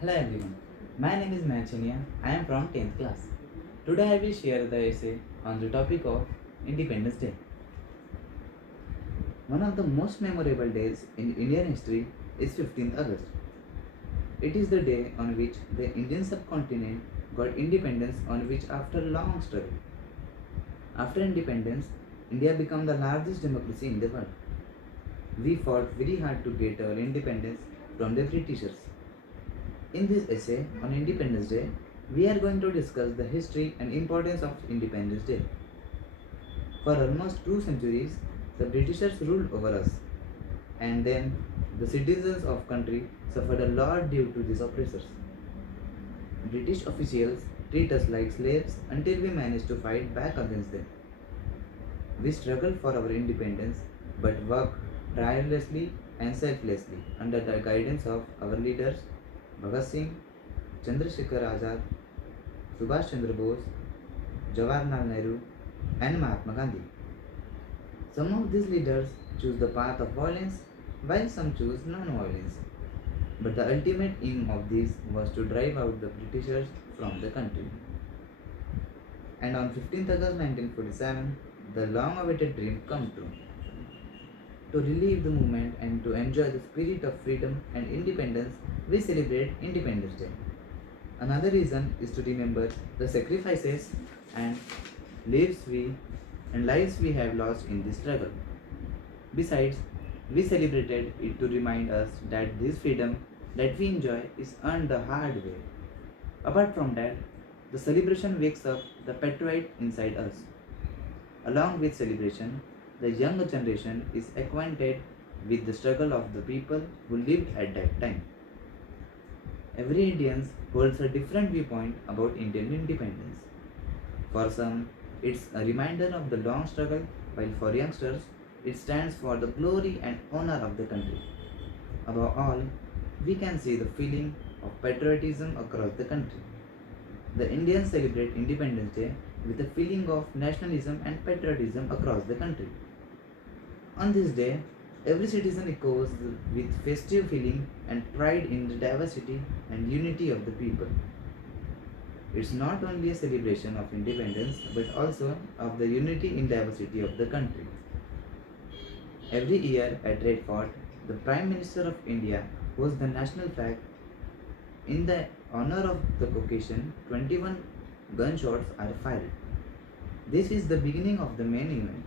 Hello everyone, my name is Manchania. I am from 10th class. Today I will share the essay on the topic of Independence Day. One of the most memorable days in Indian history is 15th August. It is the day on which the Indian subcontinent got independence, on which after long struggle. After independence, India became the largest democracy in the world. We fought very hard to get our independence from the Britishers. In this essay on Independence Day, we are going to discuss the history and importance of Independence Day. For almost 2 centuries, the Britishers ruled over us, and then the citizens of country suffered a lot due to these oppressors. British officials treat us like slaves until we manage to fight back against them. We struggle for our independence but work tirelessly and selflessly under the guidance of our leaders Bhagat Singh, Chandrasekhar Azad, Subhash Chandra Bose, Jawaharlal Nehru, and Mahatma Gandhi. Some of these leaders choose the path of violence, while some choose non-violence. But the ultimate aim of these was to drive out the Britishers from the country. And on 15th August 1947, the long-awaited dream came true. To relieve the movement and to enjoy the spirit of freedom and independence, we celebrate Independence Day. Another reason is to remember the sacrifices and lives we have lost in this struggle. Besides, we celebrated it to remind us that this freedom that we enjoy is earned the hard way. Apart from that, the celebration wakes up the patriot inside us. Along with celebration, the younger generation is acquainted with the struggle of the people who lived at that time. Every Indian holds a different viewpoint about Indian independence. For some, it's a reminder of the long struggle, while for youngsters, it stands for the glory and honor of the country. Above all, we can see the feeling of patriotism across the country. The Indians celebrate Independence Day with a feeling of nationalism and patriotism across the country. On this day, every citizen echoes with festive feeling and pride in the diversity and unity of the people. It's not only a celebration of independence but also of the unity in diversity of the country. Every year at Red Fort, the Prime Minister of India hosts the national flag. In the honor of the occasion, 21 gunshots are fired. This is the beginning of the main event.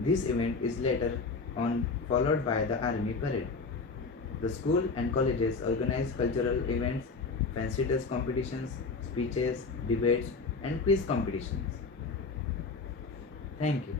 This event is later on followed by the army parade. The school and colleges organize cultural events, fancy dress competitions, speeches, debates, and quiz competitions. Thank you.